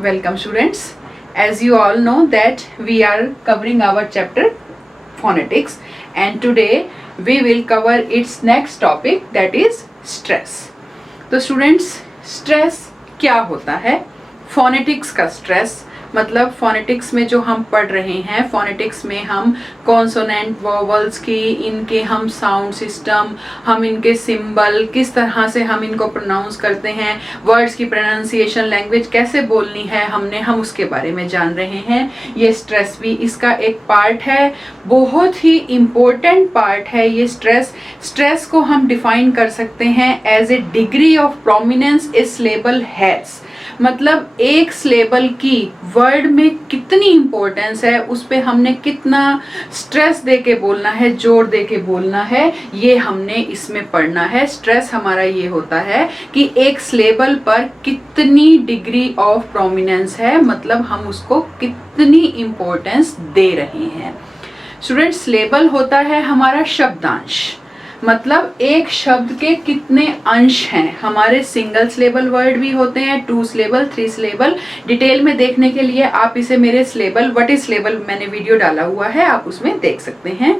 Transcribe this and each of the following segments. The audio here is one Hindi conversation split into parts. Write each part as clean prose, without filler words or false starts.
Welcome students. As you all know that we are covering our chapter phonetics and today we will cover its next topic that is stress. तो students stress क्या होता है? phonetics का stress मतलब फोनेटिक्स में जो हम पढ़ रहे हैं, फोनेटिक्स में हम कॉन्सोनेंट वोवल्स की, इनके हम साउंड सिस्टम, हम इनके सिंबल, किस तरह से हम इनको प्रोनाउंस करते हैं, वर्ड्स की प्रोनाउंसिएशन, लैंग्वेज कैसे बोलनी है हम उसके बारे में जान रहे हैं. ये स्ट्रेस भी इसका एक पार्ट है, बहुत ही इम्पोर्टेंट पार्ट है ये स्ट्रेस. स्ट्रेस को हम डिफाइन कर सकते हैं as a degree of prominence a syllable has. मतलब एक सिलेबल की वर्ड में कितनी इंपॉर्टेंस है, उस पे हमने कितना स्ट्रेस देके बोलना है, जोर देके बोलना है, ये हमने इसमें पढ़ना है. स्ट्रेस हमारा ये होता है कि एक सिलेबल पर कितनी डिग्री ऑफ प्रोमिनेंस है, मतलब हम उसको कितनी इंपॉर्टेंस दे रहे हैं. स्टूडेंट, सिलेबल होता है हमारा शब्दांश, मतलब एक शब्द के कितने अंश हैं. हमारे सिंगल सिलेबल वर्ड भी होते हैं, 2 सिलेबल, 3 सिलेबल. डिटेल में देखने के लिए आप इसे मेरे सिलेबल व्हाट इज सिलेबल मैंने वीडियो डाला हुआ है, आप उसमें देख सकते हैं.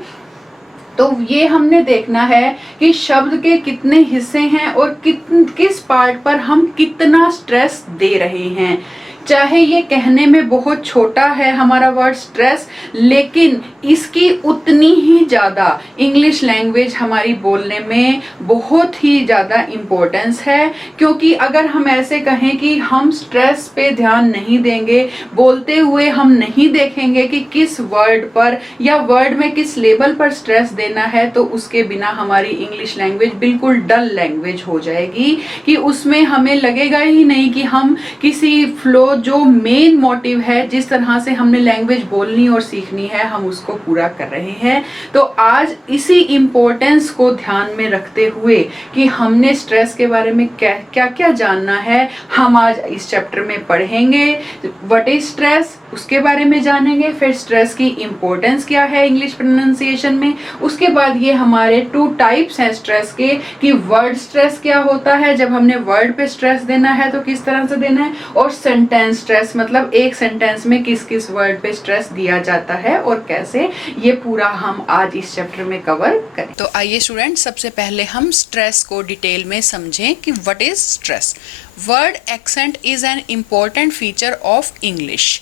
तो ये हमने देखना है कि शब्द के कितने हिस्से हैं और किस पार्ट पर हम कितना स्ट्रेस दे रहे हैं. चाहे ये कहने में बहुत छोटा है हमारा वर्ड स्ट्रेस, लेकिन इसकी उतनी ही ज़्यादा इंग्लिश लैंग्वेज हमारी बोलने में बहुत ही ज़्यादा इम्पोर्टेंस है. क्योंकि अगर हम ऐसे कहें कि हम स्ट्रेस पे ध्यान नहीं देंगे, बोलते हुए हम नहीं देखेंगे कि किस वर्ड पर या वर्ड में किस लेवल पर स्ट्रेस देना है, तो उसके बिना हमारी इंग्लिश लैंग्वेज बिल्कुल डल लैंग्वेज हो जाएगी कि उसमें हमें लगेगा ही नहीं कि हम किसी फ्लो, जो मेन मोटिव है, जिस तरह से हमने लैंग्वेज बोलनी और सीखनी है, हम उसको पूरा कर रहे हैं. तो आज इसी इम्पोर्टेंस को ध्यान में रखते हुए कि हमने स्ट्रेस के बारे में क्या क्या जानना है, हम आज इस चैप्टर में पढ़ेंगे. व्हाट इज स्ट्रेस, उसके बारे में जानेंगे. फिर स्ट्रेस की इम्पोर्टेंस क्या है इंग्लिश प्रोनाउंसिएशन में. उसके बाद ये हमारे 2 टाइप्स हैं स्ट्रेस के, कि वर्ड स्ट्रेस क्या होता है, जब हमने वर्ड पे स्ट्रेस देना है तो किस तरह से देना है, और सेंटेंस स्ट्रेस मतलब एक सेंटेंस में किस किस वर्ड पे स्ट्रेस दिया जाता है और कैसे. ये पूरा हम आज इस चैप्टर में कवर करें. तो आइए स्टूडेंट, सबसे पहले हम स्ट्रेस को डिटेल में समझें कि what is stress. Word accent is an important feature of English.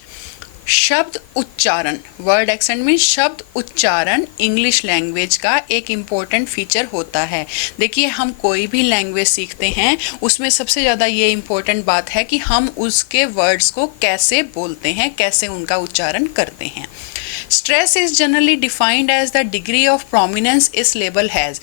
शब्द उच्चारण, वर्ड एक्सेंट में शब्द उच्चारण इंग्लिश लैंग्वेज का एक इम्पोर्टेंट फीचर होता है. देखिए, हम कोई भी लैंग्वेज सीखते हैं उसमें सबसे ज़्यादा ये इम्पोर्टेंट बात है कि हम उसके वर्ड्स को कैसे बोलते हैं, कैसे उनका उच्चारण करते हैं. Stress is generally defined as the degree of prominence a syllable has.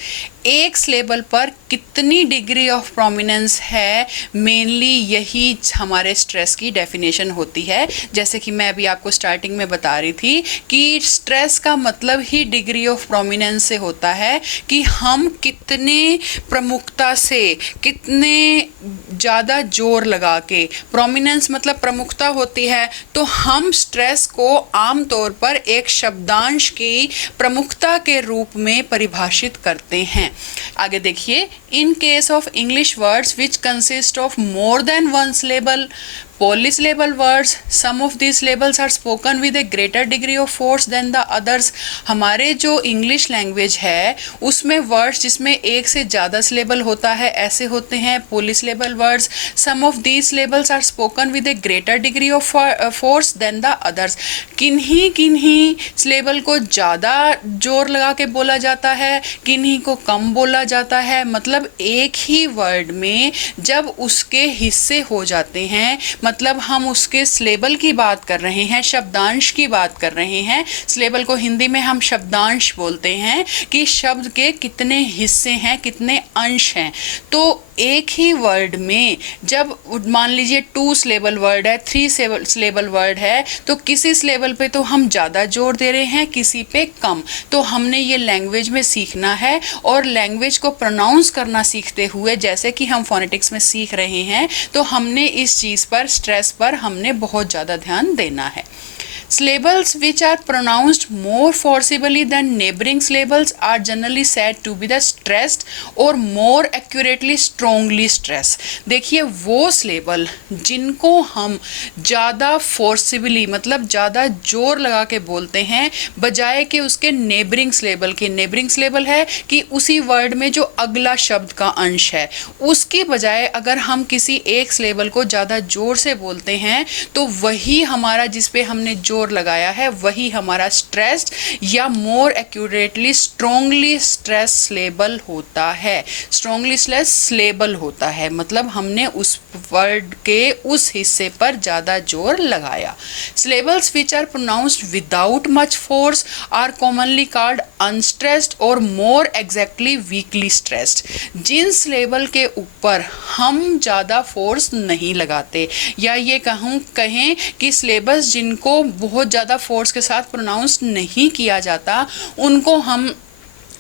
एक सिलेबल पर कितनी डिग्री ऑफ प्रोमिनेंस है, मेनली यही हमारे स्ट्रेस की डेफिनेशन होती है. जैसे कि मैं अभी आपको स्टार्टिंग में बता रही थी कि स्ट्रेस का मतलब ही डिग्री ऑफ प्रोमिनेंस से होता है कि हम कितने प्रमुखता से, कितने ज़्यादा जोर लगा के, प्रोमिनेंस मतलब प्रमुखता होती है, तो हम स्ट्रेस को आम तौर पर एक शब्दांश की प्रमुखता के रूप में परिभाषित करते हैं. आगे देखिए, in case of English words which consist of more than 1 syllable, polysyllable words, some of these syllables are spoken with a greater degree of force than the others. हमारे जो इंग्लिश लैंग्वेज है उसमें वर्ड्स जिसमें एक से ज़्यादा सिलेबल होता है ऐसे होते हैं polysyllable words. Some of these syllables are spoken with a greater degree of force than the others. किन्हीं सिलेबल को ज़्यादा जोर लगा के बोला जाता है, किन्हीं को कम बोला जाता है. मतलब एक ही वर्ड में जब उसके हिस्से हो जाते हैं, मतलब हम उसके सिलेबल की बात कर रहे हैं, शब्दांश की बात कर रहे हैं. सिलेबल को हिंदी में हम शब्दांश बोलते हैं कि शब्द के कितने हिस्से हैं, कितने अंश हैं. तो एक ही वर्ड में जब मान लीजिए 2 सिलेबल वर्ड है, 3 सिलेबल वर्ड है, तो किसी सिलेबल पे तो हम ज़्यादा जोर दे रहे हैं, किसी पे कम. तो हमने ये लैंग्वेज में सीखना है और लैंग्वेज को प्रोनाउंस करना सीखते हुए, जैसे कि हम फोनेटिक्स में सीख रहे हैं, तो हमने इस चीज़ पर, स्ट्रेस पर हमने बहुत ज़्यादा ध्यान देना है. Syllables which are pronounced more forcibly than neighboring syllables are generally said to be the stressed or more accurately strongly stressed. देखिए वो syllable जिनको हम ज़्यादा forcibly मतलब ज़्यादा जोर लगा के बोलते हैं बजाय कि उसके neighboring syllable के neighboring syllable है कि उसी वर्ड में जो अगला शब्द का अंश है उसकी बजाय अगर हम किसी एक syllable को ज़्यादा जोर से बोलते हैं तो वही हमारा जिस पे हमने जोर लगाया है वही हमारा स्ट्रेस्ड या मोर एक्यूरेटली स्ट्रोंगली स्ट्रेस सिलेबल होता है। स्ट्रोंगली स्ट्रेस सिलेबल होता है मतलब हमने उस वर्ड के उस हिस्से पर ज़्यादा जोर लगाया। Syllables which are pronounced without much force are commonly called unstressed or more exactly weakly stressed. जिन सिलेबल के ऊपर हम ज़्यादा फोर्स नहीं लगाते या ये कहें कि सिलेबस जिनको बहुत ज़्यादा फोर्स के साथ प्रोनाउंस नहीं किया जाता उनको हम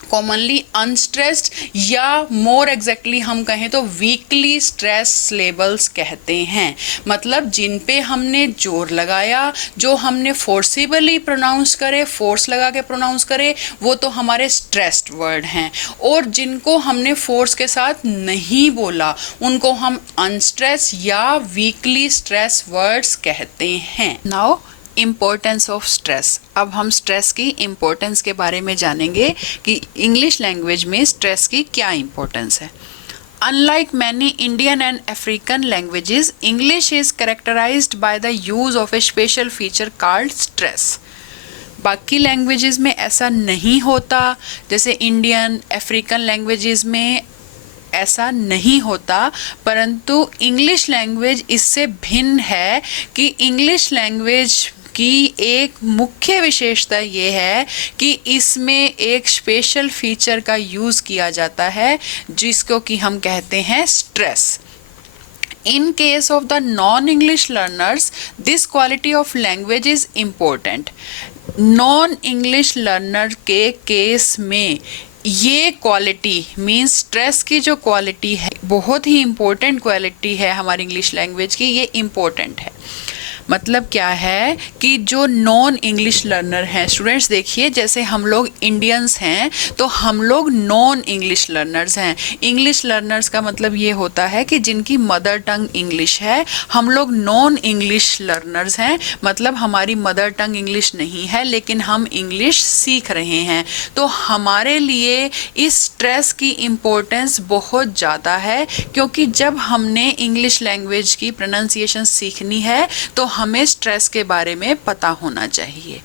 कॉमनली अनस्ट्रेस्ड या मोर एग्जैक्टली हम कहें तो वीकली स्ट्रेस सिलेबल्स कहते हैं। मतलब जिन पे हमने जोर लगाया जो हमने फोर्सिबली प्रोनाउंस करे फोर्स लगा के प्रोनाउंस करे वो तो हमारे स्ट्रेस्ड वर्ड हैं और जिनको हमने फोर्स के साथ नहीं बोला उनको हम अनस्ट्रेस या वीकली स्ट्रेस वर्ड्स कहते हैं। Now importance of stress. अब हम स्ट्रेस की इम्पोर्टेंस के बारे में जानेंगे कि इंग्लिश लैंग्वेज में स्ट्रेस की क्या इम्पोर्टेंस है। Unlike many Indian and African languages, English is characterized by the use of a special feature called stress. बाकी लैंग्वेजेस में ऐसा नहीं होता, जैसे इंडियन अफ्रीकन लैंग्वेजेस में ऐसा नहीं होता, परंतु इंग्लिश लैंग्वेज इससे भिन्न है कि इंग्लिश लैंग्वेज की एक मुख्य विशेषता ये है कि इसमें एक स्पेशल फीचर का यूज़ किया जाता है जिसको कि हम कहते हैं stress. In case of the non-English learners, this quality of language is important. Non-English learner के केस में ये क्वालिटी मीन्स स्ट्रेस की जो क्वालिटी है बहुत ही इम्पोर्टेंट क्वालिटी है हमारी इंग्लिश लैंग्वेज की, ये इम्पोर्टेंट है। मतलब क्या है कि जो नॉन इंग्लिश लर्नर हैं स्टूडेंट्स, देखिए जैसे हम लोग इंडियंस हैं तो हम लोग नॉन इंग्लिश लर्नर्स हैं। इंग्लिश लर्नर्स का मतलब ये होता है कि जिनकी मदर टंग इंग्लिश है, हम लोग नॉन इंग्लिश लर्नर्स हैं मतलब हमारी मदर टंग इंग्लिश नहीं है लेकिन हम इंग्लिश सीख रहे हैं। तो हमारे लिए इस स्ट्रेस की इम्पोर्टेंस बहुत ज़्यादा है क्योंकि जब हमने इंग्लिश लैंग्वेज की प्रोनाउंसिएशन सीखनी है तो हमें स्ट्रेस के बारे में पता होना चाहिए।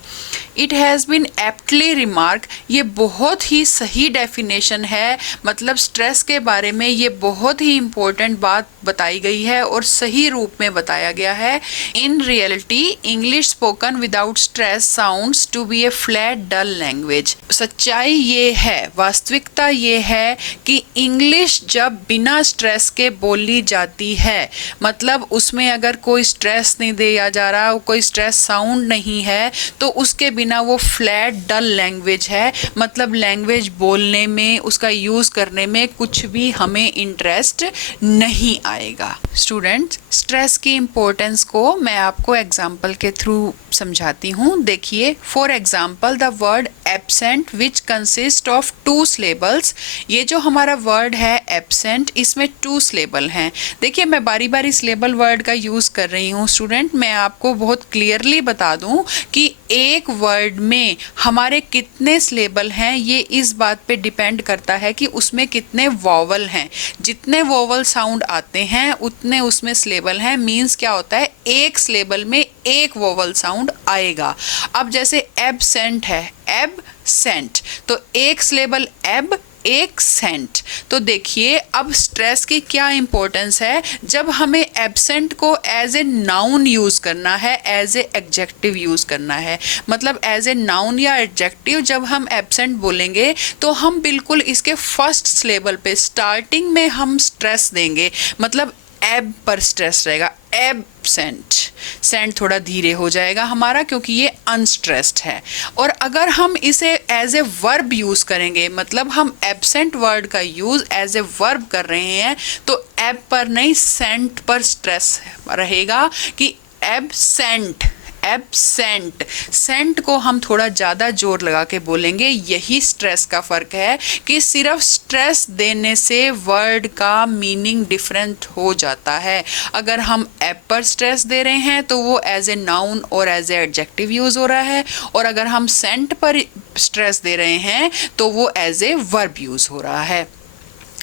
It has been aptly remark, ये बहुत ही सही डेफिनेशन है, मतलब स्ट्रेस के बारे में ये बहुत ही इम्पोर्टेंट बात बताई गई है और सही रूप में बताया गया है। In reality English spoken without stress sounds to be a flat dull language. सच्चाई ये है, वास्तविकता ये है कि इंग्लिश जब बिना स्ट्रेस के बोली जाती है, मतलब उसमें अगर कोई स्ट्रेस नहीं दिया जा रहा, कोई स्ट्रेस साउंड नहीं है, तो उसके बिना वो फ्लैट डल लैंग्वेज है। मतलब लैंग्वेज बोलने में, उसका यूज़ करने में कुछ भी हमें इंटरेस्ट नहीं आएगा। स्टूडेंट्स, स्ट्रेस की इम्पोर्टेंस को मैं आपको एग्जाम्पल के थ्रू समझाती हूँ। देखिए, for example the word absent which consist of 2 syllables. ये जो हमारा वर्ड है एब्सेंट, इसमें 2 सिलेबल हैं। देखिए, मैं बारी बारी सिलेबल वर्ड का यूज़ कर रही हूँ। स्टूडेंट, मैं आपको बहुत क्लियरली बता दूँ कि एक वर्ड में हमारे कितने सिलेबल हैं, ये इस बात पे डिपेंड करता है कि उसमें कितने वॉवल हैं। जितने वॉवल साउंड आते हैं उतने उसमें सिलेबल हैं। मीन्स क्या होता है, एक सिलेबल में एक वॉवल साउंड आएगा। अब जैसे एबसेंट है, एबसेंट, तो एक सिलेबल एब, एक सेंट। तो देखिए अब स्ट्रेस की क्या इंपॉर्टेंस है। जब हमें एब्सेंट को एज ए नाउन यूज़ करना है, एज ए एडजेक्टिव यूज़ करना है, मतलब एज ए नाउन या एडजेक्टिव जब हम एब्सेंट बोलेंगे तो हम बिल्कुल इसके फर्स्ट सिलेबल पे स्टार्टिंग में हम स्ट्रेस देंगे, मतलब एब पर स्ट्रेस रहेगा, एबसेंट। सेंट थोड़ा धीरे हो जाएगा हमारा क्योंकि ये अनस्ट्रेस्ड है। और अगर हम इसे एज ए वर्ब यूज़ करेंगे, मतलब हम एबसेंट वर्ड का यूज़ एज ए वर्ब कर रहे हैं, तो एब पर नहीं सेंट पर स्ट्रेस रहेगा कि एबसेंट, एब्सेंट। सेंट को हम थोड़ा ज़्यादा जोर लगा के बोलेंगे, यही स्ट्रेस का फ़र्क है कि सिर्फ स्ट्रेस देने से वर्ड का मीनिंग डिफरेंट हो जाता है। अगर हम एब पर स्ट्रेस दे रहे हैं तो वो एज ए नाउन और एज ए एडजेक्टिव यूज़ हो रहा है, और अगर हम सेंट पर स्ट्रेस दे रहे हैं तो वो एज ए वर्ब यूज़ हो रहा है।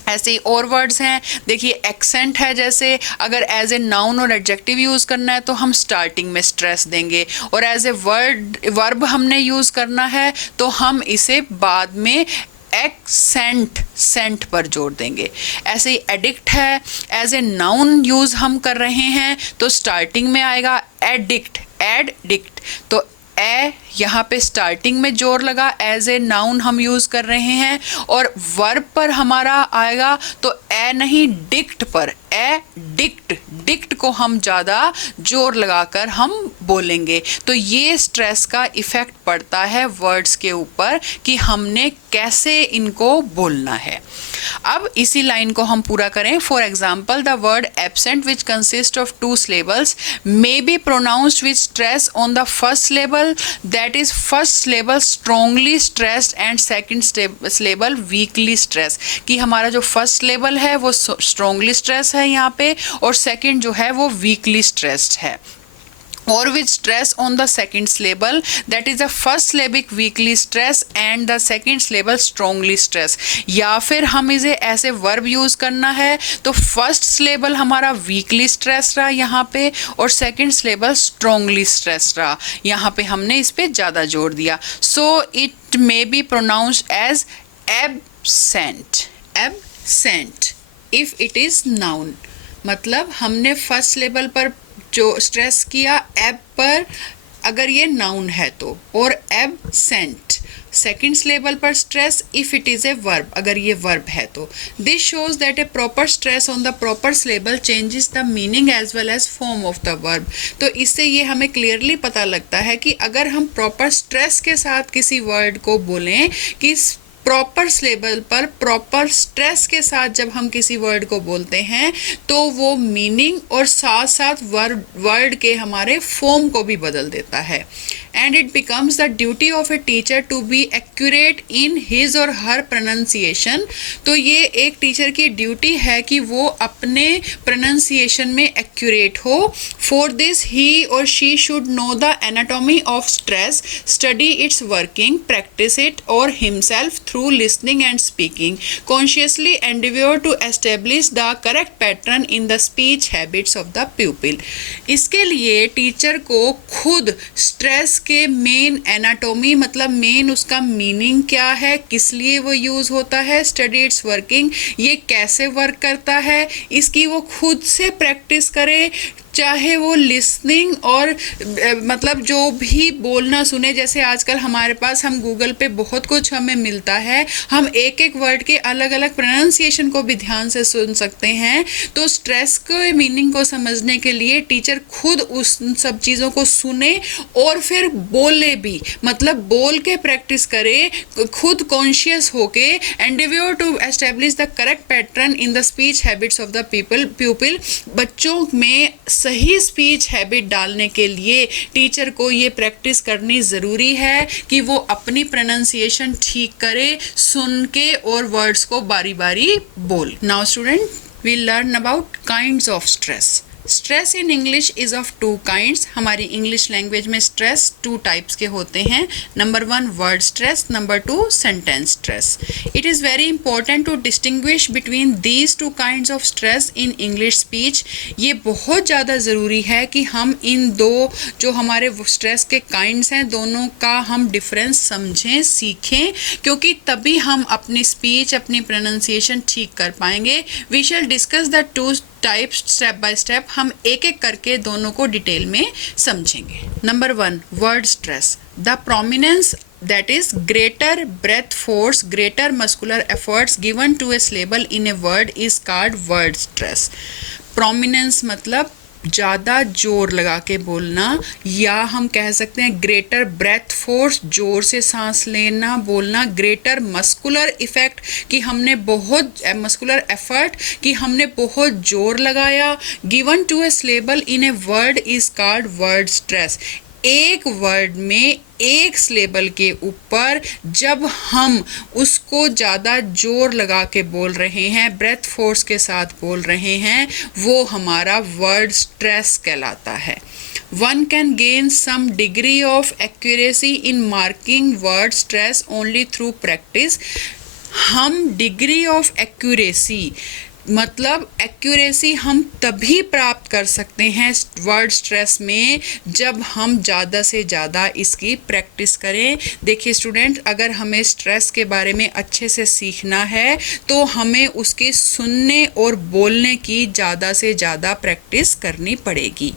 ऐसे ही और वर्ड्स हैं, देखिए एक्सेंट है, जैसे अगर एज ए नाउन और एडजेक्टिव यूज़ करना है तो हम स्टार्टिंग में स्ट्रेस देंगे, और एज ए वर्ब हमने यूज़ करना है तो हम इसे बाद में एक्सेंट सेंट पर जोड़ देंगे। ऐसे ही एडिक्ट है, एज ए नाउन यूज़ हम कर रहे हैं तो स्टार्टिंग में आएगा एडिक्ट, एडिक्ट, तो ए यहाँ पे स्टार्टिंग में जोर लगा, एज ए नाउन हम यूज़ कर रहे हैं, और वर्ब पर हमारा आएगा तो ए नहीं डिक्ट पर, ए डिक्ट, डिक्ट को हम ज़्यादा जोर लगाकर हम बोलेंगे। तो ये स्ट्रेस का इफ़ेक्ट पड़ता है वर्ड्स के ऊपर कि हमने कैसे इनको बोलना है। अब इसी लाइन को हम पूरा करें। For example, the word absent which consist of 2 syllables may be pronounced with stress on the first syllable, that is first syllable strongly stressed and second syllable weakly stressed, कि हमारा जो फर्स्ट syllable है वो strongly stressed है यहाँ पे, और सेकंड जो है वो weakly stressed है। or with stress on the second syllable, that is the first syllabic weakly stress and the second syllable strongly stress। या फिर हम इसे ऐसे वर्ब यूज करना है तो फर्स्ट syllable हमारा weakly stress रहा यहाँ पे, और second syllable strongly stress रहा, यहाँ पे हमने इस पे ज़्यादा जोर दिया। So it may be pronounced as absent, absent if it is noun। मतलब हमने फर्स्ट syllable पर जो स्ट्रेस किया एब पर अगर ये नाउन है तो, और एबसेंट सेकेंड सिलेबल पर stress if it is a verb, अगर ये वर्ब है तो। This shows that a proper stress on the proper syllable changes the meaning as well as form of the verb. तो इससे ये हमें क्लियरली पता लगता है कि अगर हम प्रॉपर स्ट्रेस के साथ किसी वर्ड को बोलें, कि प्रॉपर सिलेबल पर प्रॉपर स्ट्रेस के साथ जब हम किसी वर्ड को बोलते हैं तो वो मीनिंग और साथ साथ वर्ड के हमारे फॉर्म को भी बदल देता है। And it becomes the duty of a teacher to be accurate in his or her pronunciation. तो ये एक टीचर की ड्यूटी है कि वो अपने प्रोनाउंसिएशन में एक्यूरेट हो। फॉर दिस ही और she should know the anatomy of stress, study it's working, practice it और himself through listening and speaking, consciously endeavor to establish the correct pattern in the speech habits of the pupil। इसके लिए टीचर को खुद स्ट्रेस के मेन एनाटॉमी, मतलब मेन उसका मीनिंग क्या है, किस लिए वो यूज़ होता है, स्टडी इट्स वर्किंग, ये कैसे वर्क करता है, इसकी वो खुद से प्रैक्टिस करे, चाहे वो लिसनिंग और मतलब जो भी बोलना सुने। जैसे आजकल हमारे पास हम गूगल पे बहुत कुछ हमें मिलता है, हम एक एक वर्ड के अलग अलग प्रोनाउंसिएशन को भी ध्यान से सुन सकते हैं। तो स्ट्रेस के मीनिंग को समझने के लिए टीचर खुद उस सब चीज़ों को सुने और फिर बोले भी, मतलब बोल के प्रैक्टिस करे, खुद कॉन्शियस होके, endeavour to establish the correct pattern in the speech habits of the pupil. बच्चों में सही स्पीच हैबिट डालने के लिए टीचर को ये प्रैक्टिस करनी ज़रूरी है कि वो अपनी प्रोनाउंसिएशन ठीक करे, सुन के और वर्ड्स को बारी बारी बोल। Now student, we learn about kinds of stress. Stress in English is of 2 kinds। हमारी इंग्लिश लैंग्वेज में स्ट्रेस 2 टाइप्स के होते हैं। Number 1 word stress, number 2 sentence stress. It is very important to distinguish between these 2 kinds of stress in English speech. ये बहुत ज़्यादा ज़रूरी है कि हम इन दो जो हमारे स्ट्रेस के काइंड्स हैं दोनों का हम डिफरेंस समझें, सीखें, क्योंकि तभी हम अपनी स्पीच, अपनी प्रोनाउंसिएशन ठीक कर पाएंगे। We shall discuss the 2 types step by step. हम एक एक करके दोनों को डिटेल में समझेंगे। Number 1 word stress. The prominence that is greater breath force, greater muscular efforts given to a syllable in a word is called word stress। prominence मतलब ज़्यादा जोर लगा के बोलना, या हम कह सकते हैं ग्रेटर ब्रेथ फोर्स, जोर से सांस लेना, बोलना, ग्रेटर मस्कुलर इफेक्ट कि हमने बहुत मस्कुलर एफर्ट कि हमने बहुत जोर लगाया, given to a syllable in a word is called word stress. एक वर्ड में एक सिलेबल के ऊपर जब हम उसको ज़्यादा जोर लगा के बोल रहे हैं, ब्रेथ फोर्स के साथ बोल रहे हैं, वो हमारा वर्ड स्ट्रेस कहलाता है। One can gain some degree of accuracy in marking word stress only through practice. हम डिग्री ऑफ एक्यूरेसी मतलब एक्यूरेसी हम तभी प्राप्त कर सकते हैं वर्ड स्ट्रेस में जब हम ज़्यादा से ज़्यादा इसकी प्रैक्टिस करें। देखिए स्टूडेंट, अगर हमें स्ट्रेस के बारे में अच्छे से सीखना है तो हमें उसके सुनने और बोलने की ज़्यादा से ज़्यादा प्रैक्टिस करनी पड़ेगी।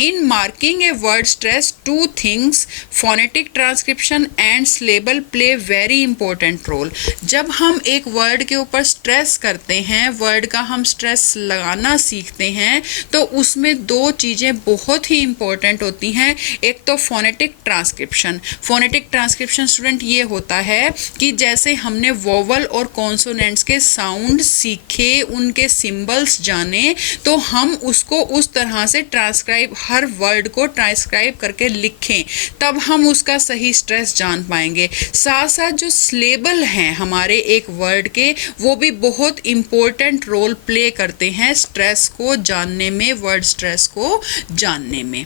In marking a word stress, two things, phonetic transcription and syllable play very important role. जब हम एक वर्ड के ऊपर स्ट्रेस करते हैं, वर्ड का हम स्ट्रेस लगाना सीखते हैं, तो उसमें दो चीज़ें बहुत ही इंपॉर्टेंट होती हैं। एक तो phonetic transcription. Phonetic transcription student ये होता है कि जैसे हमने वोवल और कॉन्सोनेंट्स के साउंड सीखे, उनके सिंबल्स जाने, तो हम उसको उस तरह से ट्रांसक्राइब, हर वर्ड को ट्रांसक्राइब करके लिखें, तब हम उसका सही स्ट्रेस जान पाएंगे। साथ साथ जो सिलेबल हैं हमारे एक वर्ड के, वो भी बहुत इंपॉर्टेंट रोल प्ले करते हैं स्ट्रेस को जानने में, वर्ड स्ट्रेस को जानने में।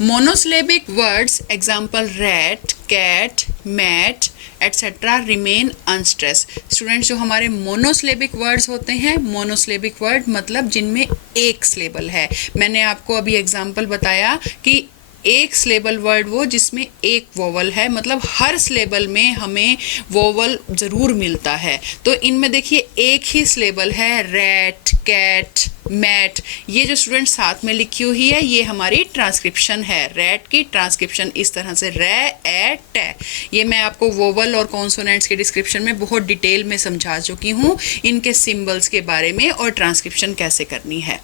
Monosyllabic words example rat, cat, mat etcetera remain unstress. Students, जो हमारे मोनोसिलेबिक वर्ड्स होते हैं, मोनोसिलेबिक वर्ड मतलब जिनमें एक सिलेबल है, मैंने आपको अभी एग्जाम्पल बताया कि एक सिलेबल वर्ड वो जिसमें एक वोवल है, मतलब हर सिलेबल में हमें वोवल ज़रूर मिलता है। तो इनमें देखिए एक ही सिलेबल है, रैट, कैट, मैट। ये जो स्टूडेंट साथ में लिखी हुई है, ये हमारी ट्रांसक्रिप्शन है। रैट की ट्रांसक्रिप्शन इस तरह से रै ए टे। ये मैं आपको वोवल और कॉन्सोनेंट्स के डिस्क्रिप्शन में बहुत डिटेल में समझा चुकी हूँ, इनके सिंबल्स के बारे में और ट्रांसक्रिप्शन कैसे करनी है।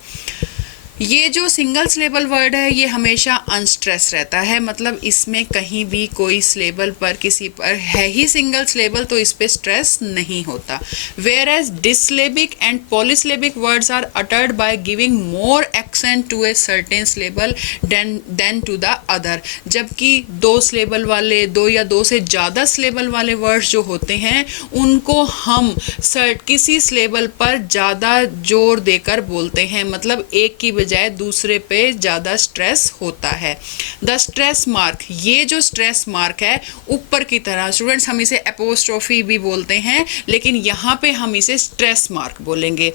ये जो सिंगल सिलेबल वर्ड है, ये हमेशा अनस्ट्रेस रहता है, मतलब इसमें कहीं भी कोई सिलेबल पर, किसी पर है ही सिंगल सिलेबल, तो इस पे स्ट्रेस नहीं होता। Whereas disyllabic and polysyllabic words are uttered by giving more accent to a certain syllable than to the other. जबकि दो सिलेबल वाले, दो या दो से ज़्यादा सिलेबल वाले वर्ड्स जो होते हैं, उनको हम किसी सिलेबल पर ज़्यादा जोर देकर बोलते हैं, मतलब एक की बजाय दूसरे पे ज़्यादा स्ट्रेस होता है। द स्ट्रेस मार्क, ये जो स्ट्रेस मार्क है ऊपर की तरह, स्टूडेंट्स हम इसे एपोस्ट्रोफी भी बोलते हैं, लेकिन यहाँ पे हम इसे स्ट्रेस मार्क बोलेंगे।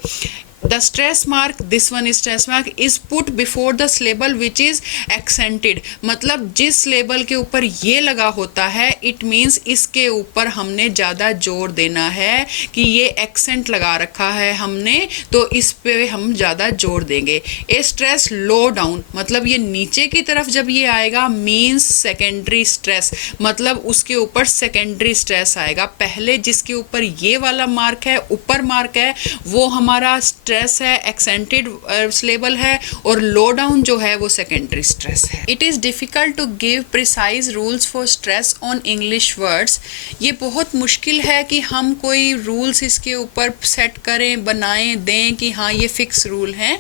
The stress mark, this one is stress mark, is put before the syllable which is accented। मतलब जिस सिलेबल के ऊपर ये लगा होता है, इट मीन्स इसके ऊपर हमने ज़्यादा जोर देना है कि ये एक्सेंट लगा रखा है हमने, तो इस पे हम ज़्यादा जोर देंगे। ए स्ट्रेस लो डाउन, मतलब ये नीचे की तरफ जब ये आएगा, मीन्स सेकेंडरी स्ट्रेस, मतलब उसके ऊपर सेकेंडरी स्ट्रेस आएगा। पहले जिसके ऊपर ये वाला मार्क है, ऊपर मार्क है, वो हमारा स्ट्रेस है, एक्सेंटेड सिलेबल है, और लो डाउन जो है वो सेकेंडरी स्ट्रेस है। It is difficult to give precise rules for stress on English words. ये बहुत मुश्किल है कि हम कोई रूल्स इसके ऊपर सेट करें, बनाएं, दें कि हाँ ये फिक्स रूल हैं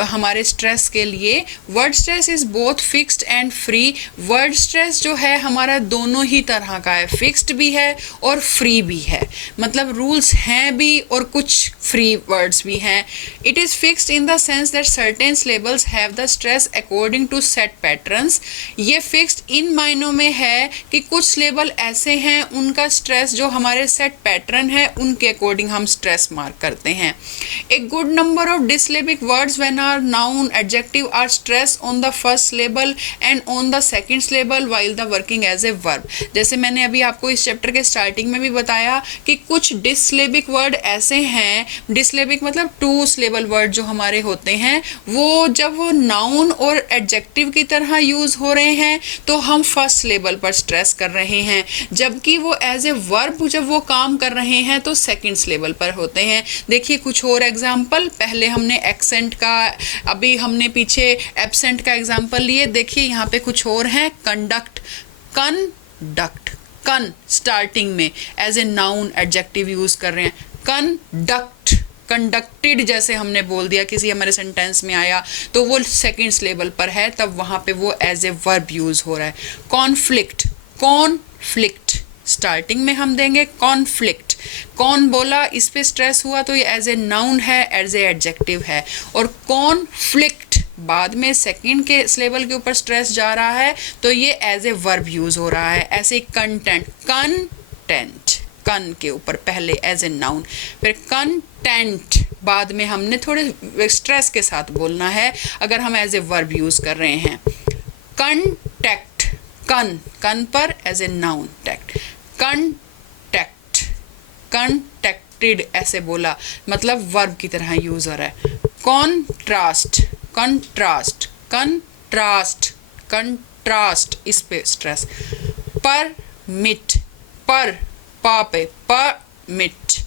हमारे स्ट्रेस के लिए। Word stress is both fixed and free. Word stress जो है हमारा दोनों ही तरह का है, फिक्स्ड भी है और फ्री भी है, मतलब रूल्स हैं भी और कुछ फ्री वर्ड्स भी हैं। It is fixed in the sense that certain syllables have the stress according to set patterns। ये fixed इन मायनों में है कि कुछ syllable ऐसे हैं, उनका stress जो हमारे set pattern है, उनके according हम stress mark करते हैं। A good number of dissyllabic words when our noun adjective are stressed on the first syllable and on the second syllable while the working as a verb। जैसे मैंने अभी आपको इस चैप्टर के स्टार्टिंग में भी बताया कि कुछ डिससिलेबिक वर्ड ऐसे हैं, डिससिलेबिक मतलब टू सिलेबल वर्ड जो हमारे होते हैं, वो जब वो नाउन और एडजेक्टिव की तरह यूज हो रहे हैं तो हम फर्स्ट सिलेबल पर स्ट्रेस कर रहे हैं, जबकि वो एज ए वर्ब जब वो काम कर रहे हैं तो सेकंड सिलेबल पर होते हैं। देखिए कुछ और एग्जांपल, पहले हमने एक्सेंट का, अभी हमने पीछे एब्सेंट का एग्जांपल लिए, देखिए यहाँ पे कुछ और है, कंडक्ट, कंडक्ट, कन स्टार्टिंग में as a noun adjective use कर रहे हैं, कंडक्ट कंडक्टेड जैसे हमने बोल दिया, किसी हमारे सेंटेंस में आया तो वो सेकंड सिलेबल पर है, तब वहाँ पे वो एज ए वर्ब यूज़ हो रहा है। कॉन्फ्लिक्ट, कॉन्फ्लिक्ट स्टार्टिंग में हम देंगे कॉन्फ्लिक्ट। कौन बोला, इस पे स्ट्रेस हुआ तो ये एज ए नाउन है, एज ए एडजेक्टिव है। और कॉन्फ्लिक्ट बाद में सेकंड के सिलेबल के ऊपर स्ट्रेस जा रहा है तो ये एज ए वर्ब यूज हो रहा है। ऐसे कंटेंट, कंटेंट कन के ऊपर पहले एज ए नाउन, फिर कंटेंट बाद में हमने थोड़े स्ट्रेस के साथ बोलना है अगर हम एज ए वर्ब यूज कर रहे हैं। कंटेक्ट, कन, कन पर as a noun tect, contact, contacted ऐसे बोला मतलब वर्ब की तरह यूज हो रहा है। कॉन्ट्रास्ट, कंट्रास्ट, कंट्रास्ट, कंट्रास्ट इस पे स्ट्रेस। परमिट, पर पा पे परमिट,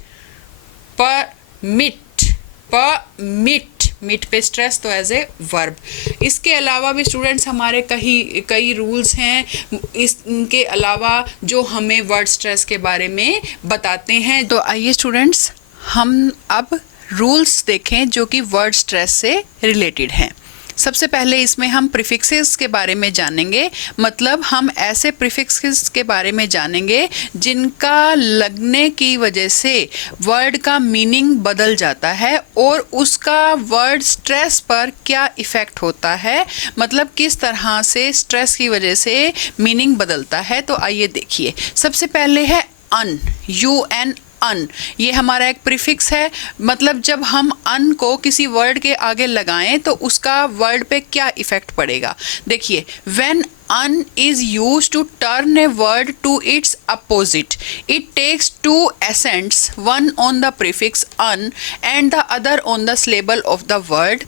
परमिट, परमिट, मिट पे स्ट्रेस तो एज ए वर्ब। इसके अलावा भी स्टूडेंट्स हमारे कई रूल्स हैं इनके अलावा जो हमें वर्ड स्ट्रेस के बारे में बताते हैं। तो आइए स्टूडेंट्स हम अब रूल्स देखें जो कि वर्ड स्ट्रेस से रिलेटेड हैं। सबसे पहले इसमें हम प्रीफिक्सेस के बारे में जानेंगे, मतलब हम ऐसे प्रीफिक्सेस के बारे में जानेंगे जिनका लगने की वजह से वर्ड का मीनिंग बदल जाता है और उसका वर्ड स्ट्रेस पर क्या इफ़ेक्ट होता है, मतलब किस तरह से स्ट्रेस की वजह से मीनिंग बदलता है। तो आइए देखिए, सबसे पहले है अन, UN अन, ये हमारा एक प्रीफिक्स है, मतलब जब हम अन को किसी वर्ड के आगे लगाएं तो उसका वर्ड पे क्या इफेक्ट पड़ेगा। देखिए, when un is used to turn a word to its opposite, it takes two accents, one on the prefix un and the other on the syllable of the word.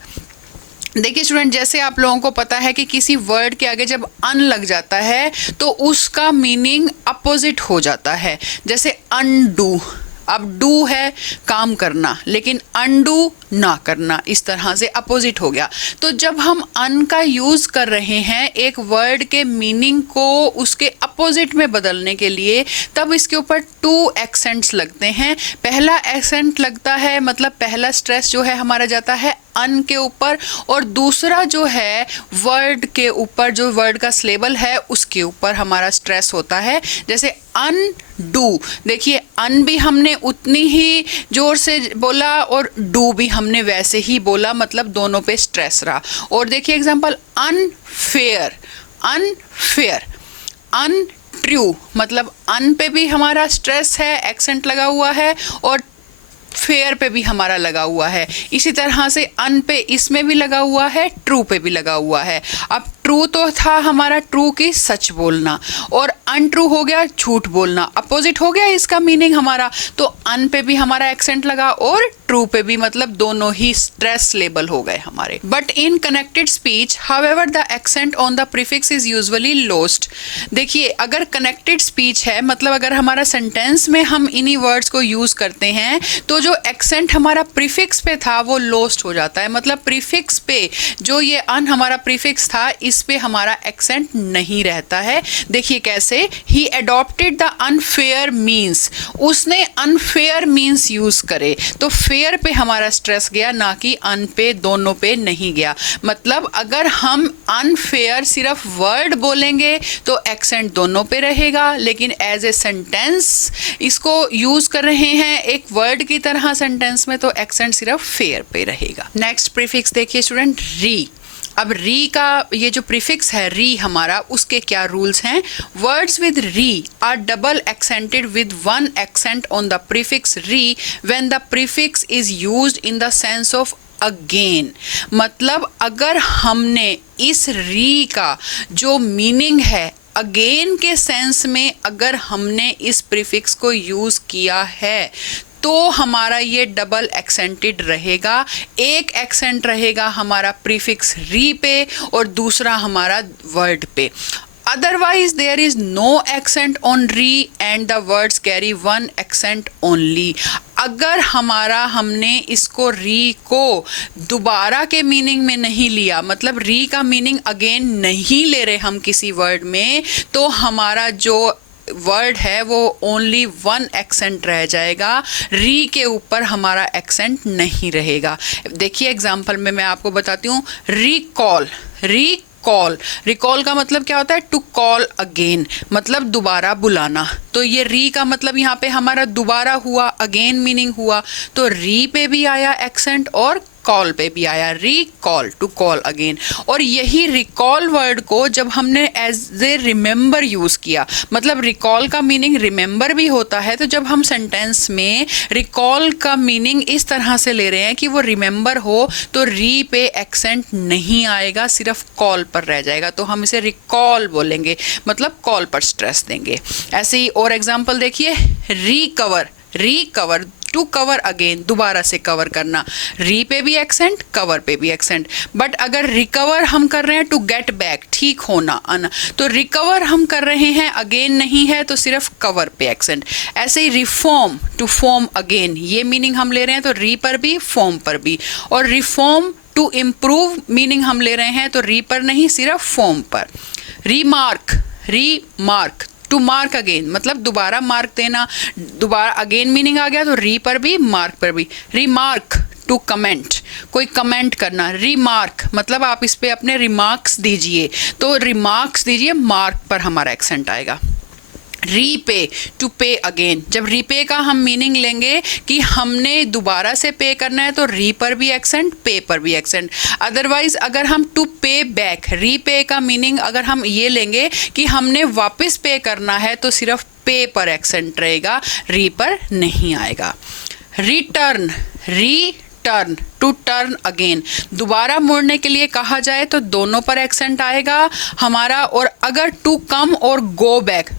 देखिए स्टूडेंट, जैसे आप लोगों को पता है कि किसी वर्ड के आगे जब अन लग जाता है तो उसका मीनिंग अपोजिट हो जाता है। जैसे अनडू, अब डू है काम करना लेकिन अनडू ना करना, इस तरह से अपोजिट हो गया। तो जब हम अन का यूज़ कर रहे हैं एक वर्ड के मीनिंग को उसके अपोजिट में बदलने के लिए, तब इसके ऊपर 2 एक्सेंट्स लगते हैं। पहला एक्सेंट लगता है, मतलब पहला स्ट्रेस जो है हमारा जाता है अन के ऊपर, और दूसरा जो है वर्ड के ऊपर, जो वर्ड का सिलेबल है उसके ऊपर हमारा स्ट्रेस होता है। जैसे अनडू, देखिए अन भी हमने उतनी ही जोर से बोला और डू भी हमने वैसे ही बोला, मतलब दोनों पे स्ट्रेस रहा। और देखिए एग्जांपल अनफेयर, अनफेयर, अनट्रू, मतलब अन पे भी हमारा स्ट्रेस है, एक्सेंट लगा हुआ है, और फेयर पे भी हमारा लगा हुआ है। इसी तरह से अन पे इसमें भी लगा हुआ है, ट्रू पे भी लगा हुआ है। अब ट्रू तो था हमारा ट्रू की सच बोलना, और अनट्रू हो गया झूठ बोलना, अपोजिट हो गया इसका मीनिंग हमारा। तो अन पे भी हमारा एक्सेंट लगा और ट्रू पे भी, मतलब दोनों ही स्ट्रेस लेबल हो गए हमारे। But in connected speech however the accent on the prefix is usually lost. देखिए अगर कनेक्टेड स्पीच है, मतलब अगर हमारा सेंटेंस में हम इन्हीं वर्ड्स को यूज करते हैं तो जो एक्सेंट हमारा प्रीफिक्स पे था वो लॉस्ट हो जाता है। मतलब प्रीफिक्स पे जो ये अन हमारा प्रीफिक्स था इस पे हमारा एक्सेंट नहीं रहता है। देखिए कैसे, ही एडॉप्टेड द अनफेयर मीन्स, उसने अनफेयर मीन्स यूज करे तो फेयर पे हमारा स्ट्रेस गया, ना कि अन पे, दोनों पे नहीं गया। मतलब अगर हम अनफेयर सिर्फ वर्ड बोलेंगे तो एक्सेंट दोनों पे रहेगा, लेकिन एज ए सेंटेंस इसको यूज कर रहे हैं एक वर्ड की तरह सेंटेंस में, तो एक्सेंट सिर्फ फेयर पे रहेगा। नेक्स्ट प्रीफिक्स देखिए स्टूडेंट, री। अब री का ये जो प्रीफिक्स है री हमारा, उसके क्या रूल्स हैं। Words with re are double accented with one accent on the prefix re when the prefix is used in the sense of again. मतलब अगर हमने इस री का जो मीनिंग है अगेन के सेंस में अगर हमने इस प्रीफिक्स को यूज किया है तो हमारा ये डबल एक्सेंटेड रहेगा। एक एक्सेंट रहेगा हमारा प्रीफिक्स री पे और दूसरा हमारा वर्ड पे। Otherwise there is no accent on re and the words carry one accent only. अगर हमने इसको री को दोबारा के मीनिंग में नहीं लिया, मतलब री का मीनिंग अगेन नहीं ले रहे हम किसी वर्ड में, तो हमारा जो वर्ड है वो ओनली वन एक्सेंट रह जाएगा, री के ऊपर हमारा एक्सेंट नहीं रहेगा। देखिए एग्जाम्पल में मैं आपको बताती हूँ, रिकॉल, रिकॉल का मतलब क्या होता है? टू कॉल अगेन, मतलब दोबारा बुलाना। तो ये री का मतलब यहाँ पे हमारा दोबारा हुआ, अगेन मीनिंग हुआ, तो री पे भी आया एक्सेंट और कॉल पे भी आया, रिकॉल, टू कॉल अगेन। और यही रिकॉल वर्ड को जब हमने एज ए रिमेंबर यूज किया, मतलब रिकॉल का मीनिंग रिमेंबर भी होता है, तो जब हम सेंटेंस में रिकॉल का मीनिंग इस तरह से ले रहे हैं कि वो रिमेंबर हो, तो री पे एक्सेंट नहीं आएगा, सिर्फ कॉल पर रह जाएगा, तो हम इसे रिकॉल बोलेंगे, मतलब कॉल पर स्ट्रेस देंगे। ऐसे ही और एग्जाम्पल देखिए, रिकवर, टू कवर अगेन, दोबारा से कवर करना, री पे भी एक्सेंट, कवर पे भी एक्सेंट। बट अगर रिकवर हम कर रहे हैं टू गेट बैक, ठीक होना, आना, तो रिकवर हम कर रहे हैं, अगेन नहीं है, तो सिर्फ कवर पे एक्सेंट। ऐसे ही रिफॉर्म, टू फॉर्म अगेन, ये मीनिंग हम ले रहे हैं तो री पर भी, फॉर्म पर भी। और रिफॉर्म टू इम्प्रूव मीनिंग हम ले रहे हैं तो री पर नहीं, सिर्फ फॉर्म पर। रीमार्क, टू मार्क अगेन, मतलब दोबारा मार्क देना, दोबारा अगेन मीनिंग आ गया तो री पर भी, मार्क पर भी। रिमार्क, टू कमेंट, कोई कमेंट करना, रिमार्क मतलब आप इस पे अपने रिमार्क्स दीजिए, तो रिमार्क्स दीजिए, मार्क पर हमारा एक्सेंट आएगा। रीपे, टू पे अगेन, जब रीपे का हम मीनिंग लेंगे कि हमने दोबारा से पे करना है, तो री पर भी एक्सेंट, पे पर भी एक्सेंट। अदरवाइज अगर हम टू पे बैक, रीपे का मीनिंग अगर हम ये लेंगे कि हमने वापस पे करना है, तो सिर्फ पे पर एक्सेंट रहेगा, री पर नहीं आएगा। Return, turn, to turn again, दोबारा मुड़ने के लिए कहा जाए तो दोनों पर एक्सेंट आएगा हमारा। और अगर टू कम और गो बैक,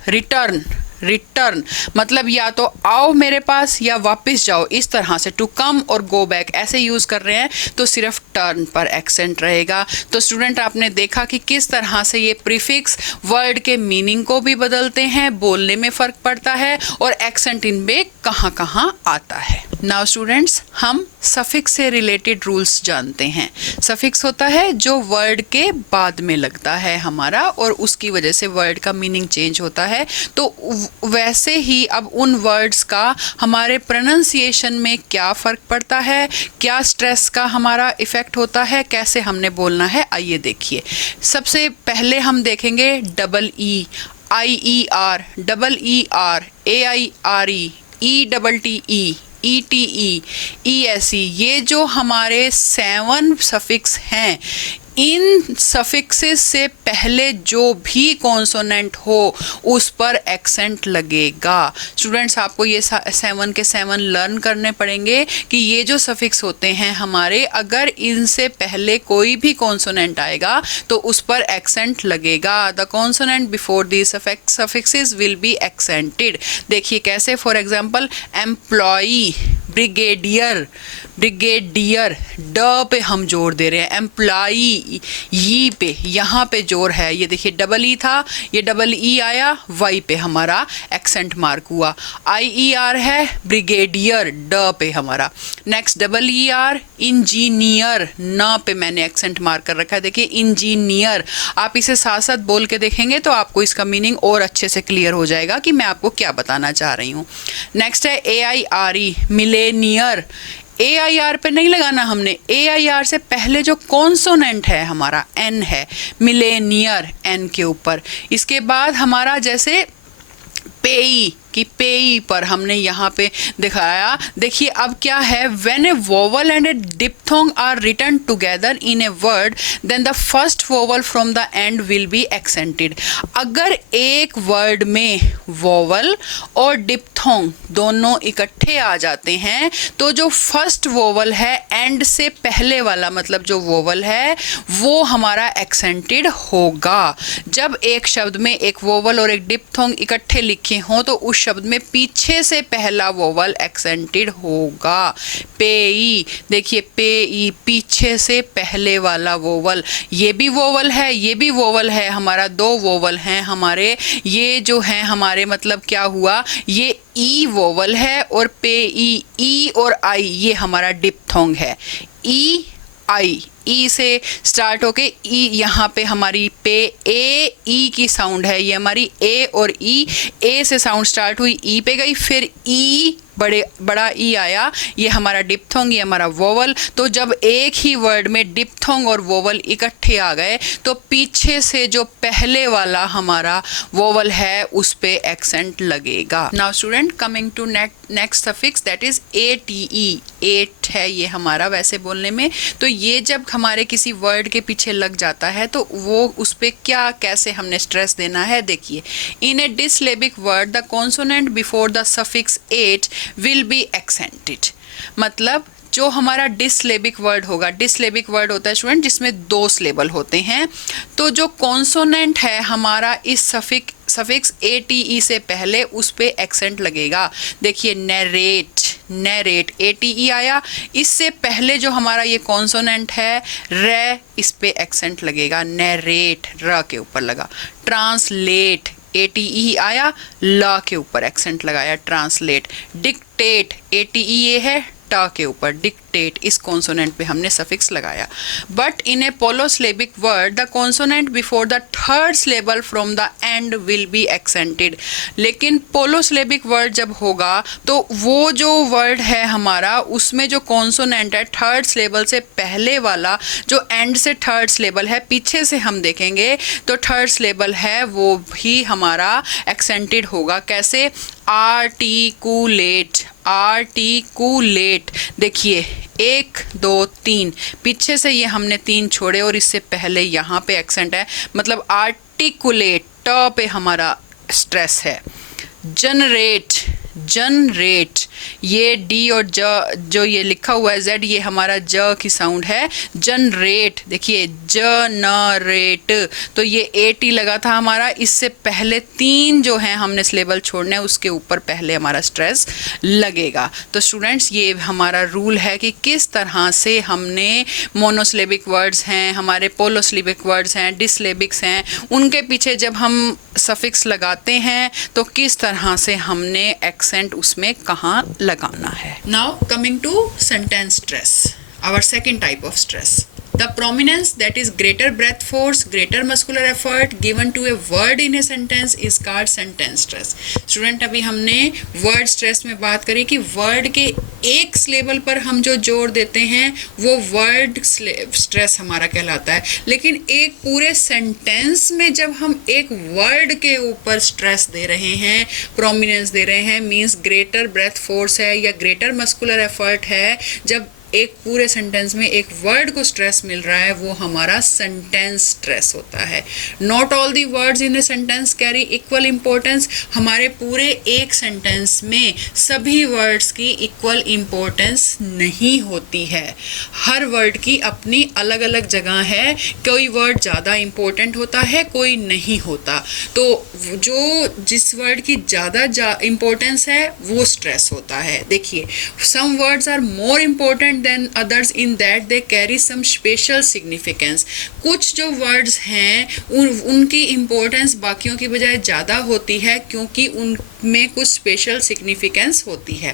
रिटर्न मतलब या तो आओ मेरे पास या वापस जाओ, इस तरह से टू कम और गो बैक ऐसे यूज़ कर रहे हैं तो सिर्फ टर्न पर एक्सेंट रहेगा। तो स्टूडेंट आपने देखा कि किस तरह से ये प्रीफिक्स वर्ड के मीनिंग को भी बदलते हैं, बोलने में फ़र्क पड़ता है और एक्सेंट इनमें कहाँ कहाँ आता है। नाउ स्टूडेंट्स, हम सफिक्स से रिलेटेड रूल्स जानते हैं। सफिक्स होता है जो वर्ड के बाद में लगता है हमारा और उसकी वजह से वर्ड का मीनिंग चेंज होता है। तो वैसे ही अब उन वर्ड्स का हमारे प्रोनाउंसिएशन में क्या फ़र्क पड़ता है, क्या स्ट्रेस का हमारा इफ़ेक्ट होता है, कैसे हमने बोलना है, आइए देखिए। सबसे पहले हम देखेंगे double E, IER, double ER, AIRE, ETTE, ETE, ESE, ये जो हमारे 7 सफिक्स हैं, इन सफिक्सेस से पहले जो भी कॉन्सोनेंट हो उस पर एक्सेंट लगेगा। स्टूडेंट्स आपको ये 7 के 7 लर्न करने पड़ेंगे कि ये जो सफिक्स होते हैं हमारे, अगर इनसे पहले कोई भी कॉन्सोनेंट आएगा तो उस पर एक्सेंट लगेगा। The consonant before this suffixes will be accented. देखिए कैसे, फॉर एग्जाम्पल एम्प्लॉई, ब्रिगेडियर, ड पे हम जोर दे रहे हैं, एम्प्लॉई ई पे, यहाँ पे जोर है, ये देखिए डबल ई था, ये डबल ई आया, वाई पे हमारा एक्सेंट मार्क हुआ। IER है, ब्रिगेडियर, ड पे हमारा। नेक्स्ट डबल ER, इंजीनियर, न पे मैंने एक्सेंट मार्क कर रखा है, देखिए इंजीनियर। आप इसे साथ साथ बोल के देखेंगे तो आपको इसका मीनिंग और अच्छे से क्लियर हो जाएगा कि मैं आपको क्या बताना चाह रही हूँ। नेक्स्ट है AIRE, मिलेनियर। AIR पे नहीं लगाना हमने, AIR से पहले जो कॉन्सोनेंट है हमारा N है, मिलेनियर, N के ऊपर। इसके बाद हमारा जैसे पेई कि पेई पर हमने यहाँ पे दिखाया। देखिए अब क्या है, when a vowel and a diphthong are written together in a word then the first vowel from the end will be accented. अगर एक वर्ड में वोवल और डिप्थोंग दोनों इकट्ठे आ जाते हैं तो जो फर्स्ट वोवल है एंड से पहले वाला, मतलब जो वोवल है वो हमारा एक्सेंटेड होगा। जब एक शब्द में एक वोवल और एक डिप्थोंग इकट्ठे लिखे हों तो उस शब्द में पीछे से पहला वोवल एक्सेंटेड होगा। पेई, देखिए पेई, पीछे से पहले वाला वोवल, ये भी वोवल है, ये भी वोवल है, हमारा 2 वोवल हैं हमारे। ये जो है हमारे मतलब क्या हुआ, ये ई वोवल है और पेई, ई और आई ये हमारा डिप्थोंग है। ई आई ई से स्टार्ट होके ई, यहाँ पे हमारी पे ए ई की साउंड है, ये हमारी ए और ई, ए से साउंड स्टार्ट हुई, ई पे गई, फिर ई बड़ा ई आया, ये हमारा डिप्थोंग, ये हमारा वोवल। तो जब एक ही वर्ड में डिप्थोंग और वोवल इकट्ठे आ गए तो पीछे से जो पहले वाला हमारा वोवल है उस पे एक्सेंट लगेगा। Now student, coming to next suffix that is A T E, ate है ये हमारा वैसे बोलने में। तो ये जब हमारे किसी वर्ड के पीछे लग जाता है तो वो उस पे क्या कैसे हमने स्ट्रेस देना है, देखिए। In a disyllabic word the consonant before the suffix ate will be accented. मतलब जो हमारा डिसलेबिक वर्ड होगा, डिसलेबिक वर्ड होता है स्टूडेंट जिसमें 2 सिलेबल होते हैं, तो जो कॉन्सोनेंट है हमारा इस सफिक्स ए टी ई से पहले उस पे एक्सेंट लगेगा। देखिए नैरेट, नैरेट ए टी ई आया, इससे पहले जो हमारा ये कॉन्सोनेंट है रे, इस पे एक्सेंट लगेगा, नैरेट र के ऊपर लगा। ट्रांसलेट ए टी ई आया, ल के ऊपर एक्सेंट लगाया, ट्रांसलेट। डिक्टेट ए टी ई ये है, ट के ऊपर, डिक्टेट, इस कॉन्सोनेंट पे हमने सफिक्स लगाया। But in a polysyllabic word the consonant before the third syllable from the end will be accented. लेकिन पोलोसिलेबिक वर्ड जब होगा तो वो जो वर्ड है हमारा उसमें जो कॉन्सोनेंट है थर्ड सिलेबल से पहले वाला, जो एंड से थर्ड सिलेबल है, पीछे से हम देखेंगे तो थर्ड सिलेबल है वो भी हमारा एक्सेंटेड होगा। कैसे? Articulate, articulate. देखिए 1 2 3, पीछे से ये हमने 3 छोड़े और इससे पहले यहाँ पे एक्सेंट है, मतलब आर्टिकुलेट, ट पे हमारा स्ट्रेस है। जनरेट, जनरेट, ये डी और ज जो ये लिखा हुआ है जेड, ये हमारा ज की साउंड है। जनरेट, देखिए जनरेट, तो ये ए टी लगा था हमारा, इससे पहले 3 जो हैं हमने सिलेबल छोड़ने हैं उसके ऊपर पहले हमारा स्ट्रेस लगेगा। तो स्टूडेंट्स ये हमारा रूल है कि किस तरह से हमने मोनोसिलेबिक वर्ड्स हैं, हमारे पोलोसिलेबिक वर्ड्स हैं, डिसलेबिक्स हैं, उनके पीछे जब हम सफिक्स लगाते हैं तो किस तरह से हमने एक्सेंट उसमें कहाँ लगाना है। Now coming to sentence stress, our second type of stress, the prominence that is greater breath force, greater muscular effort given to a word in a sentence is called sentence stress. Student अभी हमने वर्ड स्ट्रेस में बात करी कि वर्ड के एक सिलेबल पर हम जो जोर देते हैं वो वर्ड स्ट्रेस हमारा कहलाता है, लेकिन एक पूरे सेंटेंस में जब हम एक वर्ड के ऊपर स्ट्रेस दे रहे हैं, प्रोमिनेंस दे रहे हैं, मीन्स ग्रेटर ब्रेथ फोर्स है या ग्रेटर मस्कुलर एफर्ट है, जब एक पूरे सेंटेंस में एक वर्ड को स्ट्रेस मिल रहा है वो हमारा सेंटेंस स्ट्रेस होता है। Not all the words in a sentence carry equal importance, हमारे पूरे एक सेंटेंस में सभी वर्ड्स की इक्वल इम्पोर्टेंस नहीं होती है, हर वर्ड की अपनी अलग अलग जगह है, कोई वर्ड ज़्यादा इम्पोर्टेंट होता है कोई नहीं होता, तो जो जिस वर्ड की ज़्यादा इम्पोर्टेंस है वो स्ट्रेस होता है। देखिए some words are more important than others in that they carry some special significance. कुछ जो वर्ड्स हैं उनकी इम्पोर्टेंस बाकियों की बजाय ज़्यादा होती है क्योंकि उनमें कुछ स्पेशल सिग्निफिकेंस होती है।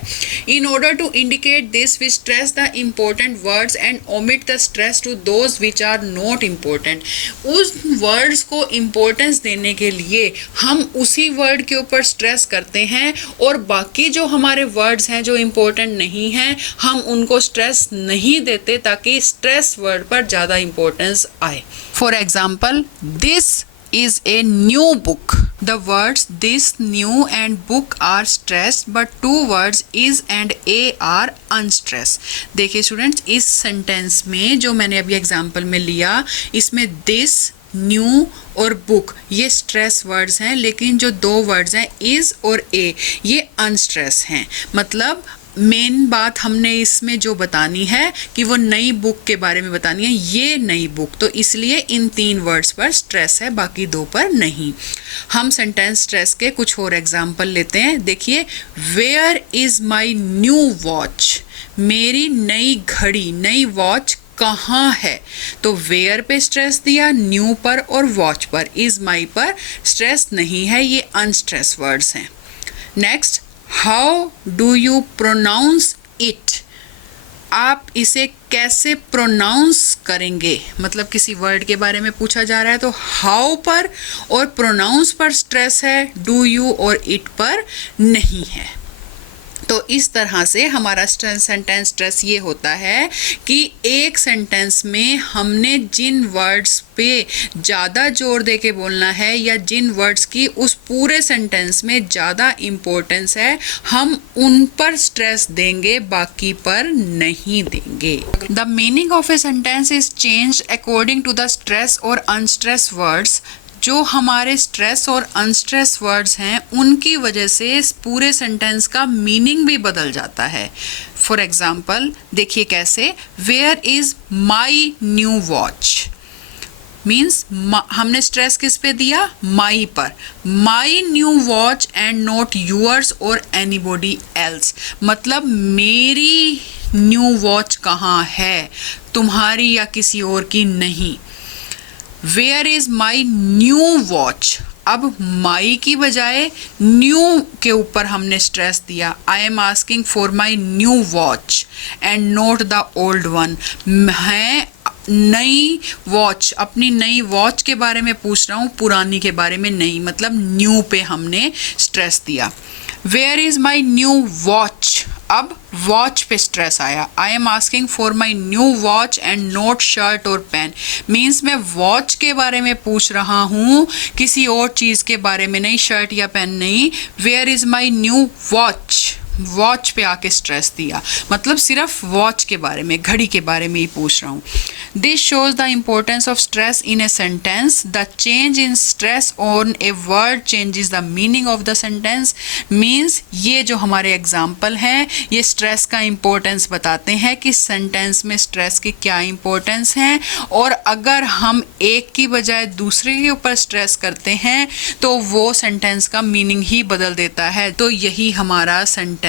In order to indicate this, we stress the important words and omit the stress to those which are not important. उस वर्ड्स को इम्पोर्टेंस देने के लिए हम उसी वर्ड के ऊपर स्ट्रेस करते हैं और बाकी जो हमारे वर्ड्स हैं जो इम्पोर्टेंट नहीं हैं हम उनको स्ट्रेस नहीं देते ताकि स्ट्रेस वर्ड पर ज़्यादा इम्पोर्टेंस आए। For example, this is a new book. The words this, new and book are stressed but 2 words is and a are unstressed. देखिए स्टूडेंट्स, इस सेंटेंस में जो मैंने अभी एग्जाम्पल में लिया इसमें this, न्यू और बुक ये स्ट्रेस वर्ड्स हैं, लेकिन जो 2 वर्ड्स हैं इज और ए ये अनस्ट्रेस हैं। मतलब मेन बात हमने इसमें जो बतानी है कि वो नई बुक के बारे में बतानी है, ये नई बुक, तो इसलिए इन 3 वर्ड्स पर स्ट्रेस है बाकी 2 पर नहीं। हम सेंटेंस स्ट्रेस के कुछ और एग्जाम्पल लेते हैं। देखिए, where is my new watch, मेरी नई घड़ी, नई वॉच कहाँ है, तो वेयर पे स्ट्रेस दिया, न्यू पर और वॉच पर, इज माई पर स्ट्रेस नहीं है, ये अनस्ट्रेस वर्ड्स हैं। Next, how do you pronounce it, आप इसे कैसे प्रोनाउंस करेंगे, मतलब किसी वर्ड के बारे में पूछा जा रहा है तो हाउ पर और प्रोनाउंस पर स्ट्रेस है, डू यू और इट पर नहीं है। तो इस तरह से हमारा सेंटेंस स्ट्रेस ये होता है कि एक सेंटेंस में हमने जिन वर्ड्स पे ज़्यादा जोर दे के बोलना है या जिन वर्ड्स की उस पूरे सेंटेंस में ज़्यादा इम्पोर्टेंस है, हम उन पर स्ट्रेस देंगे, बाकी पर नहीं देंगे। The meaning of a sentence is changed according to the stress और अनस्ट्रेस वर्ड्स। जो हमारे स्ट्रेस और अनस्ट्रेस वर्ड्स हैं उनकी वजह से इस पूरे सेंटेंस का मीनिंग भी बदल जाता है। फॉर एग्जाम्पल देखिए कैसे, where is my new watch means हमने स्ट्रेस किस पे दिया, माई पर। My new watch and not yours or anybody else, मतलब मेरी न्यू वॉच कहाँ है, तुम्हारी या किसी और की नहीं। Where is my new watch, अब माई की बजाय न्यू के ऊपर हमने स्ट्रेस दिया। आई am asking for my new watch and note the old one, मैं नई वॉच, अपनी नई वॉच के बारे में पूछ रहा हूँ, पुरानी के बारे में नहीं, मतलब न्यू पे हमने स्ट्रेस दिया। Where is my new watch, अब वॉच पे स्ट्रेस आया। I am asking for my new watch and not shirt or pen, मीन्स मैं वॉच के बारे में पूछ रहा हूँ, किसी और चीज़ के बारे में नहीं, शर्ट या पेन नहीं। Where is my new watch, watch पे आके स्ट्रेस दिया, मतलब सिर्फ वॉच के बारे में, घड़ी के बारे में ही पूछ रहा हूँ। This shows the importance of stress in a sentence. The change in stress on a word changes the meaning of the sentence. Means ये जो हमारे एग्जाम्पल हैं ये स्ट्रेस का इम्पोर्टेंस बताते हैं कि सेंटेंस में स्ट्रेस की क्या इम्पोर्टेंस है, और अगर हम एक की बजाय दूसरे के ऊपर स्ट्रेस करते हैं तो वो सेंटेंस का मीनिंग ही बदल देता है। तो यही हमारा सेंटेंस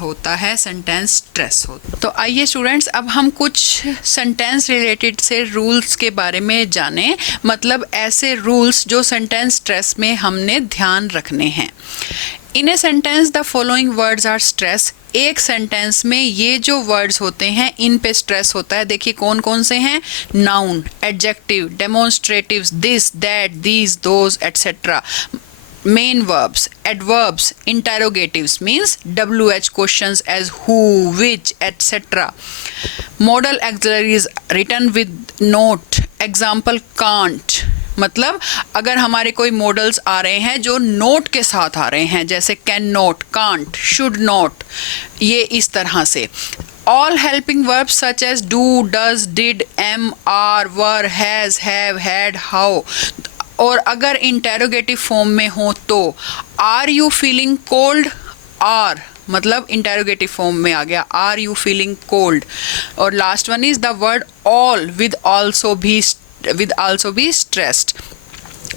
होता है, सेंटेंस स्ट्रेस होता है। तो आइए स्टूडेंट्स, अब हम कुछ सेंटेंस रिलेटेड से रूल्स के बारे में जानें, मतलब ऐसे रूल्स जो सेंटेंस स्ट्रेस में हमने ध्यान रखने हैं। In a sentence the following words are stress. एक सेंटेंस में ये जो वर्ड्स होते हैं इन पे स्ट्रेस होता है। देखिए कौन कौन से हैं, noun, adjective, demonstratives, this, that, these, those, etcetera. Main verbs, adverbs, interrogatives means WH questions as who, which, etc. Modal auxiliaries written with note. Example can't, मतलब अगर हमारे कोई मॉडल्स आ रहे हैं जो नोट के साथ आ रहे हैं, जैसे can not, can't, should not, ये इस तरह से। All helping verbs such as do, does, did, am, are, were, has, have, had, how, और अगर इंटेरोगेटिव फॉर्म में हो तो are you feeling cold, are मतलब इंटेरोगेटिव फॉर्म में आ गया, आर यू फीलिंग कोल्ड। और last one is the word all with also be stressed.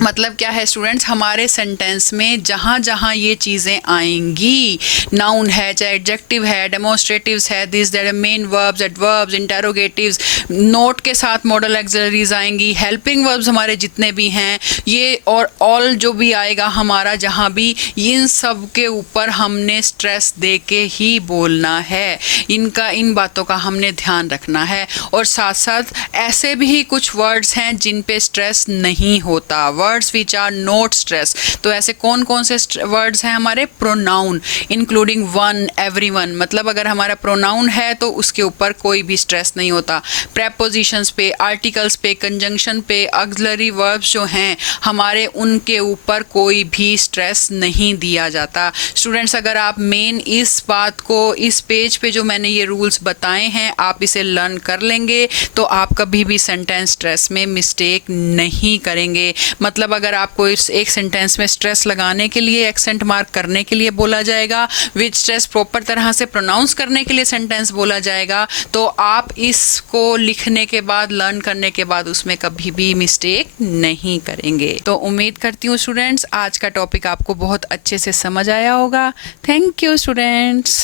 मतलब क्या है स्टूडेंट्स, हमारे सेंटेंस में जहाँ जहाँ ये चीज़ें आएंगी, नाउन है, चाहे एडजेक्टिव है, डेमोन्स्ट्रेटिव्स है, this that, main verbs, adverbs, interrogatives, not के साथ मॉडल एक्सिलरीज आएंगी, हेल्पिंग वर्ब्स हमारे जितने भी हैं ये, और ऑल जो भी आएगा हमारा जहाँ भी, इन सब के ऊपर हमने स्ट्रेस दे के ही बोलना है। इन बातों का हमने ध्यान रखना है। और साथ साथ ऐसे भी कुछ वर्ड्स हैं जिन पे स्ट्रेस नहीं होता, words which are not stress. तो ऐसे कौन कौन से वर्ड्स हैं हमारे, प्रोनाउन इंक्लूडिंग वन, एवरीवन, मतलब अगर हमारा प्रोनाउन है तो उसके ऊपर कोई भी स्ट्रेस नहीं होता। प्रेपोजिशंस पे, आर्टिकल्स पे, कंजंक्शन पे, ऑक्सिलरी वर्ब्स जो हैं हमारे, उनके ऊपर कोई भी स्ट्रेस नहीं दिया जाता। स्टूडेंट्स अगर आप मेन इस बात को, इस पेज पे जो मैंने ये रूल्स बताए हैं, आप इसे लर्न कर लेंगे तो आप कभी भी सेंटेंस स्ट्रेस में मिस्टेक नहीं करेंगे। मतलब अगर आपको इस एक सेंटेंस में स्ट्रेस लगाने के लिए, एक्सेंट मार्क करने के लिए बोला जाएगा, विद स्ट्रेस प्रॉपर तरह से प्रोनाउंस करने के लिए सेंटेंस बोला जाएगा, तो आप इसको लिखने के बाद, लर्न करने के बाद उसमें कभी भी मिस्टेक नहीं करेंगे। तो उम्मीद करती हूँ स्टूडेंट्स आज का टॉपिक आपको बहुत अच्छे से समझ आया होगा। Thank you students.